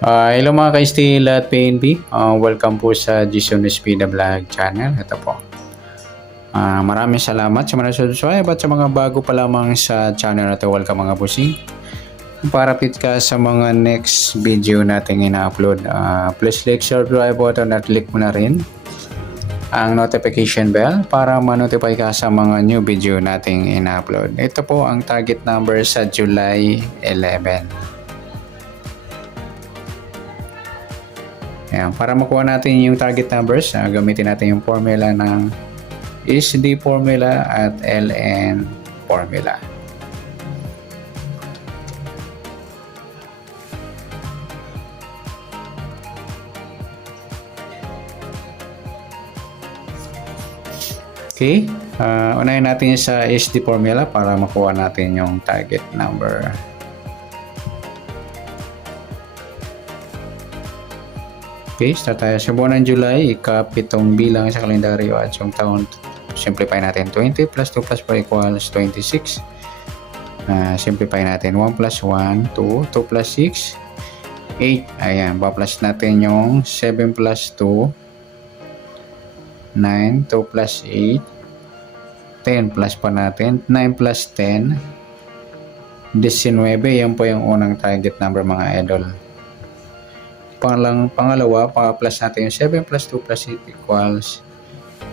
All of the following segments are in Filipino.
Hello mga ka-STL at PNP. Welcome po sa Jason Espina Vlog channel. Ito po. Maraming salamat sa mga subscribe at sa mga bago pa lamang sa channel na ito. Welcome mga busing. Para fit ka sa mga next video natin ina-upload, please click subscribe button at click mo na rin ang notification bell para ma-notify ka sa mga new video nating ina-upload. Ito po ang target number sa July 11. Ayan, para makuha natin yung target numbers, gamitin natin yung formula ng SD formula at LN formula. Okay, unahin natin sa SD formula para makuha natin yung target number. Okay, start tayo sa buwan ng July, ika-7 bilang sa kalendaryo at yung taon. Simplify natin 20 plus 2 plus 4 equals 26. Simplify natin 1 plus 1, 2, 2 plus 6, 8. Ayan, pa-plus natin yung 7 plus 2, 9, 2 plus 8, 10 plus pa natin, 9 plus 10, 19. Yan po yung unang target number mga idol. Pangalawa, pa-plus natin yung 7 plus 2 plus 8 equals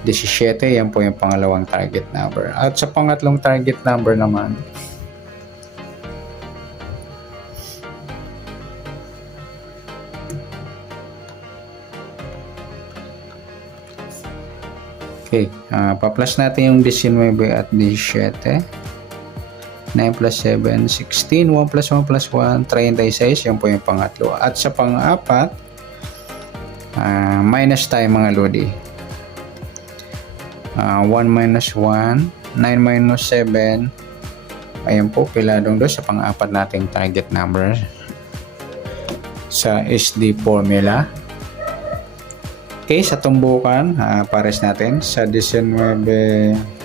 17. Yan po yung pangalawang target number. At sa pangatlong target number naman, okay, pa-plus natin yung 19 at 17. 9 plus 7, 16. 1 plus 1 plus 1, 36. Yan po yung pangatlo. At sa pang-apat, minus tayo mga lodi. 1 minus 1, 9 minus 7. Ayan po, piladong doon sa pang-apat nating target number sa SD formula. Okay, sa tumbukan, pares natin sa 19,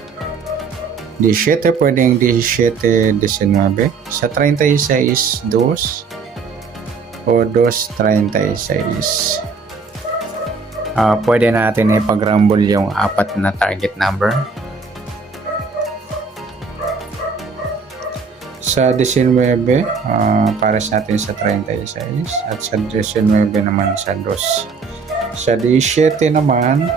17, pwedeng 17, 19. Sa 36, 2 o 2, 36. Pwede natin ipag-rumble yung apat na target number. Sa 19, pares natin sa 36 at sa 19 naman sa 2. Sa 17 naman,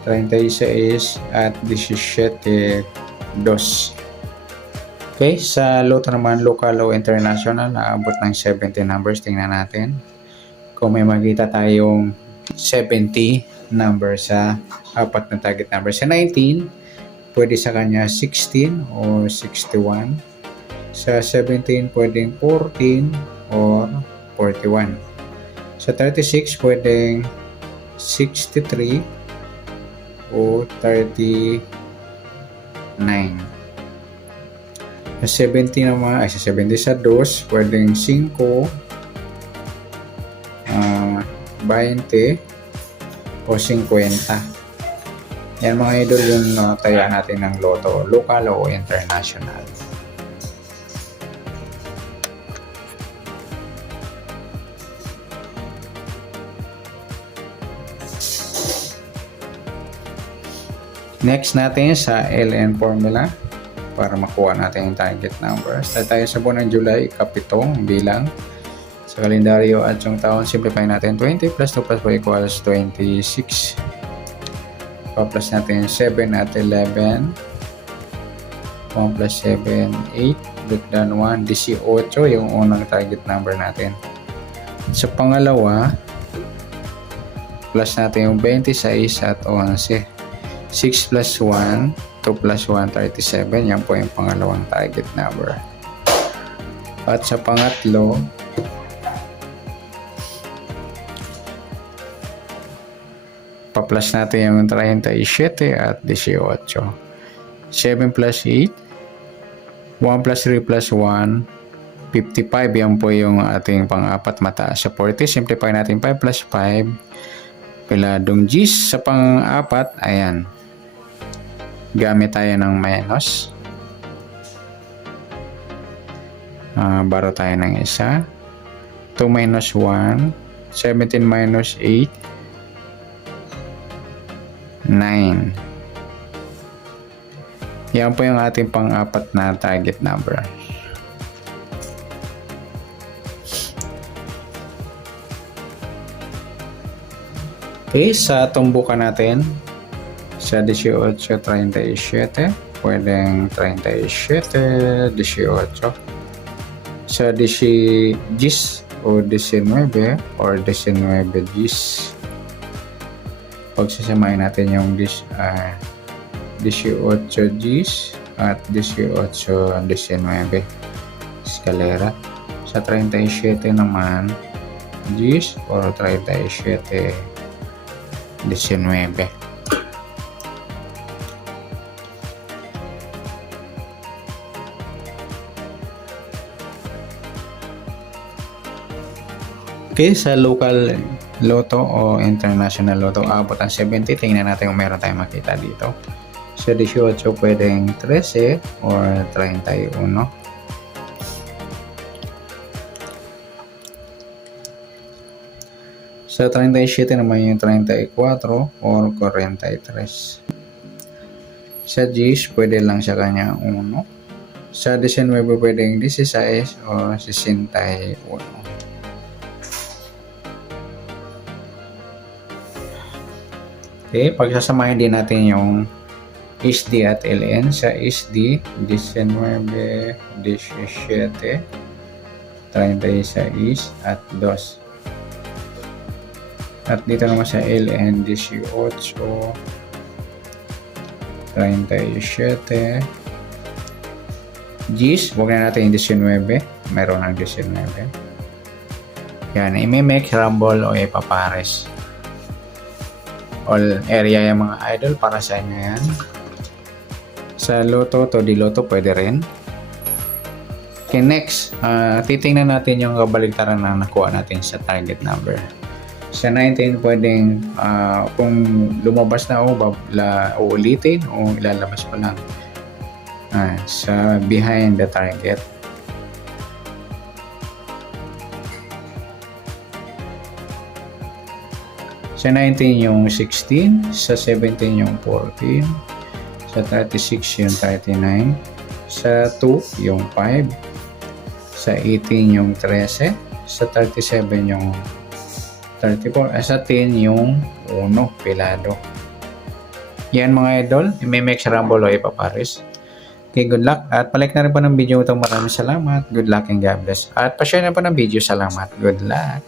36 at 17, 2. Okay, sa loto naman, local o international, naabot ng 70 numbers. Tingnan natin kung may makita tayong 70 number sa apat na target number. Sa 19, pwede sa kanya 16 or 61. Sa 17, pwedeng 14 or 41. Sa 36, pwedeng 63 o 39. Sa 70 naman, sa 70 sa 2, pwedeng 5, 20 o 50. Yan mga idol yung taya natin ng loto, local o international. Next natin sa LN formula para makuha natin yung target number. Start tayo sa buwan ng July, ika-7 bilang sa kalendaryo at yung taon. Simplify natin 20 plus 2 plus 4 equals 26. Pa-plus natin 7 at 11. 1 plus 7, 8. Break down 1, 18 yung unang target number natin. Sa pangalawa, plus natin yung 26 at 11. 6 plus 1, 2 plus 1, 37. Yan po yung pangalawang target number. At sa pangatlo, pa-plus natin yung 37 at 18. 7 plus 8, 1 plus 3 plus 1, 55. Yan po yung ating pang-apat mataas. Sa 40, simplify natin 5 plus 5. Piladong G's sa pang-apat, ayan. Gamit tayo ng minus. Baro tayo ng isa. 2 minus 1. 17 minus 8. 9. Yan po yung ating pang-apat na target number. Okay, sa tumbukan natin, sa 18-37, pwedeng 37, 18. Sa 10 o 19 or 19 gis. Pagsasamahin natin yung 18 gis at 18-19 eskalera. Sa 37 naman, gis or 37-19. Okay, sa local loto o international loto, abot ang 70. Tingnan natin kung meron tayong makita dito. Sa 18, pwedeng 13 or 31. Sa 37 naman yung 34 or 43. Sa 10, pwede lang siya kanya 1. Sa 19, pwedeng 16 o 61. Okay, pagsasamahin din natin yung SD at LN. Sa SD, 19, 17, 36 at 2. At dito naman sa LN, 18, 37. Gis, huwag na natin yung 19. Meron ng 19. Yan, i-mimic, rumble o ipapares. All area yung mga idol para sa inyo yan. Sa loto to di loto pwede rin. Okay, next, titingnan natin yung kabaligtaran na nakuha natin sa target number. Sa 19 pwedeng kung lumabas na o uulitin o ilalabas pa lang sa behind the target. Sa 19 yung 16, sa 17 yung 14, sa 36 yung 39, sa 2 yung 5, sa 18 yung 13, sa 37 yung 34, sa 10 yung 1, pilado. Yan mga idol, i-mimic sa rumble o ipapares. Okay, good luck. At palike na rin po ng video ito. Maraming salamat. Good luck and God bless. At pa-share na po ng video. Salamat. Good luck.